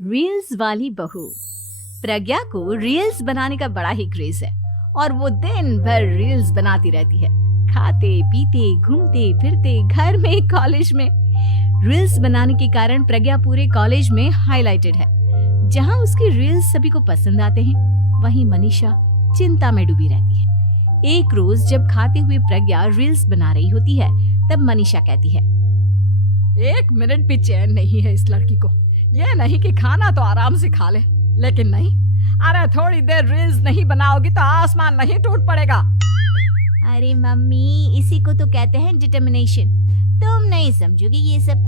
Reels वाली बहू। प्रज्ञा को रील्स बनाने का बड़ा ही क्रेज है और वो दिन भर रील्स बनाती रहती है। खाते पीते घूमते फिरते घर में कॉलेज में रील्स बनाने के कारण प्रज्ञा पूरे कॉलेज में हाईलाइटेड है। जहां उसकी रील्स सभी को पसंद आते हैं, वहीं मनीषा चिंता में डूबी रहती है। एक रोज जब खाते हुए प्रज्ञा रील्स बना रही होती है, तब मनीषा कहती है, एक मिनट भी चैन नहीं है इस लड़की को। ये नहीं कि खाना तो आराम से खा ले, लेकिन नहीं, अरे थोड़ी देर रील्स नहीं बनाओगी तो आसमान नहीं टूट पड़ेगा। अरे मम्मी, इसी को तो कहते हैं डिटर्मिनेशन। तुम नहीं समझोगी ये सब।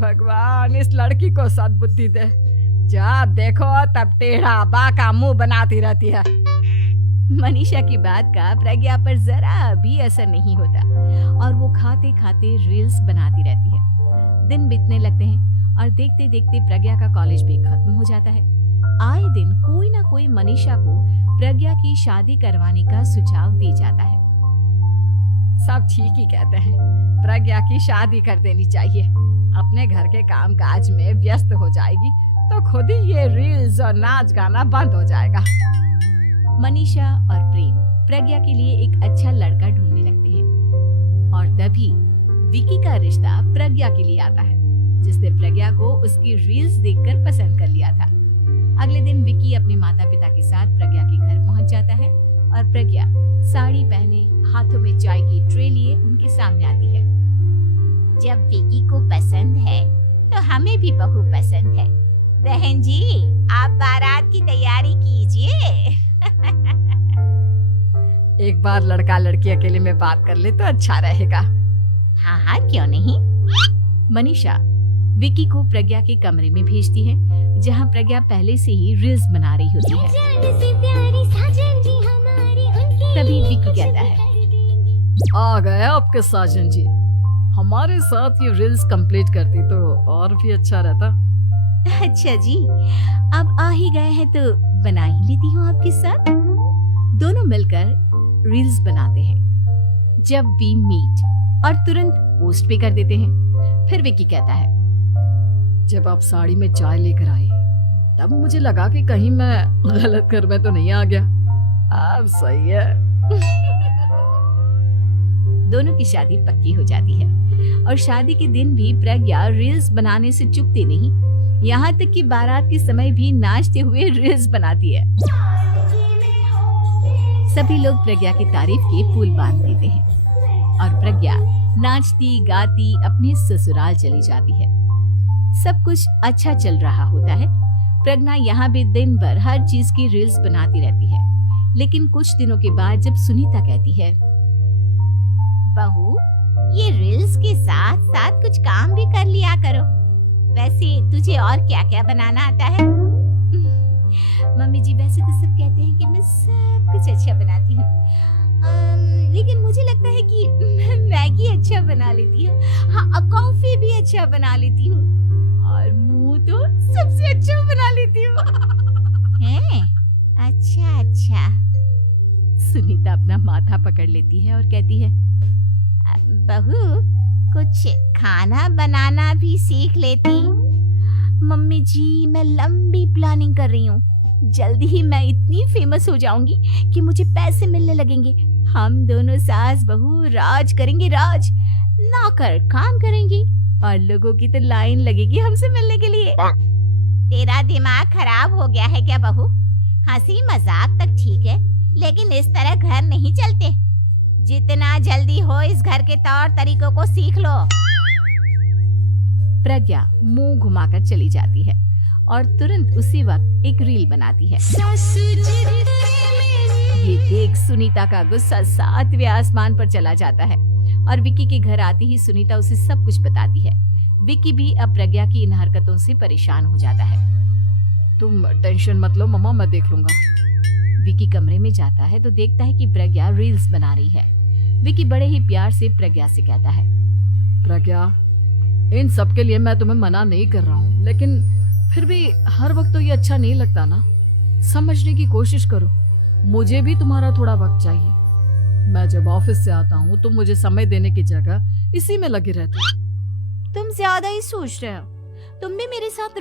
भगवान, इस लड़की को सद्बुद्धि दे। जब देखो तब टेढ़ा बाका मुंह बनाती रहती है। मनीषा की बात का प्रज्ञा पर जरा भी असर नहीं होता और वो खाते खाते रील्स बनाती रहती है। दिन बीतने लगते हैं और देखते देखते प्रज्ञा का कॉलेज भी खत्म हो जाता है। आए दिन कोई ना कोई मनीषा को प्रज्ञा की शादी करवाने का सुझाव दे जाता है। सब ठीक ही कहते हैं, प्रज्ञा की शादी कर देनी चाहिए। अपने घर के काम काज में व्यस्त हो जाएगी तो खुद ही ये रील्स और नाच गाना बंद हो जाएगा। मनीषा और प्रेम प्रज्ञा के लिए एक अच्छा लड़का ढूंढने लगते हैं और तभी विकी का रिश्ता प्रज्ञा के लिए आता है, जिसने प्रज्ञा को उसकी रील्स देखकर पसंद कर लिया था। अगले दिन विकी अपने माता पिता के साथ प्रज्ञा के घर पहुंच जाता है और प्रज्ञा साड़ी पहने हाथों में चाय की ट्रे लिए उनके सामने आती है। जब विकी को पसंद है तो हमें भी बहू पसंद है। बहन जी, आप बारात की तैयारी कीजिए। एक बार लड़का लड़की अकेले में बात कर ले तो अच्छा रहेगा। हाँ हाँ, क्यों नहीं। मनीषा विकी को प्रज्ञा के कमरे में भेजती है, जहां प्रज्ञा पहले से ही रील्स बना रही होती है। तभी विकी कहता है, आ गए आपके साजन जी। हमारे साथ ये रील्स कंप्लीट करती तो और भी अच्छा रहता। अच्छा जी, अब आ ही गए हैं तो बना ही लेती हूँ आपके साथ। दोनों मिलकर रील्स बनाते हैं। जब वी मीट और तुरंत पोस्ट भी कर देते हैं। फिर विकी कहता है, जब आप साड़ी में चाय लेकर आई तब मुझे लगा कि कहीं मैं गलत घर में तो नहीं आ गया। अब सही है। दोनों की शादी पक्की हो जाती है और शादी के दिन भी प्रज्ञा रील्स बनाने से चूकती नहीं। यहाँ तक कि बारात के समय भी नाचते हुए रील्स बनाती है। सभी लोग प्रज्ञा की तारीफ के पुल बांध देते हैं और प्रज्ञा नाचती गाती अपने ससुराल चली जाती है। सब कुछ अच्छा चल रहा होता है। प्रज्ञा यहाँ भी दिन भर हर चीज की रील्स बनाती रहती है। लेकिन कुछ दिनों के बाद जब सुनीता कहती है, बहू, ये रील्स के साथ साथ कुछ काम भी कर लिया करो। वैसे तुझे और क्या क्या बनाना आता है? मम्मी जी, वैसे तो सब कहते हैं कि मैं सब कुछ अच्छा बनाती हूँ, लेकिन मुझे लगता है कि मैं मैगी अच्छा बना लेती हूँ। हाँ, कॉफी भी अच्छा बना लेती हूँ और मुंह तो सबसे अच्छा बना लेती हूँ। हैं? अच्छा अच्छा। सुनीता अपना माथा पकड़ लेती है और कहती है, बहू, कुछ खाना बनाना भी सीख लेती। मम्मी जी, मैं लंबी प्लानिंग कर रही हूँ। जल्दी ही मैं इतनी फेमस हो जाऊंगी कि मुझे पैसे मिलने लगेंगे। हम दोनों सास बहू राज करेंगे, राज। नौकर काम करेंगी और लोगों की तो लाइन लगेगी हमसे मिलने के लिए। तेरा दिमाग खराब हो गया है क्या बहू? हंसी मजाक तक ठीक है, लेकिन इस तरह घर नहीं चलते। जितना जल्दी हो इस घर के तौर तरीकों को सीख लो। प्रज्ञा मुंह घुमाकर चली जाती है और तुरंत उसी वक्त एक रील बनाती है। ये देख सुनीता का गुस्सा 7वें आसमान पर चला जाता है और विकी के घर आते ही सुनीता उसे सब कुछ बताती है। विकी भी अब प्रज्ञा की इन हरकतों से परेशान हो जाता है। तुम टेंशन मत लो मम्मा, मैं देख लूंगा। विकी कमरे में जाता है तो देखता है कि प्रज्ञा रील्स बना रही है। विकी बड़े ही प्यार से प्रज्ञा से कहता है, प्रज्ञा, इन सब के लिए मैं तुम्हें मना नहीं कर रहा हूँ, लेकिन फिर भी हर वक्त तो ये अच्छा नहीं लगता ना। समझने की कोशिश करो। मुझे भी तुम्हारा थोड़ा वक्त चाहिए। मैं जब ऑफिस से आता हूँ तो मुझे समय देने की जगह इसी में लगी रहती है। तुम ज्यादा ही सोच रहे हो। तुम भी मेरे साथ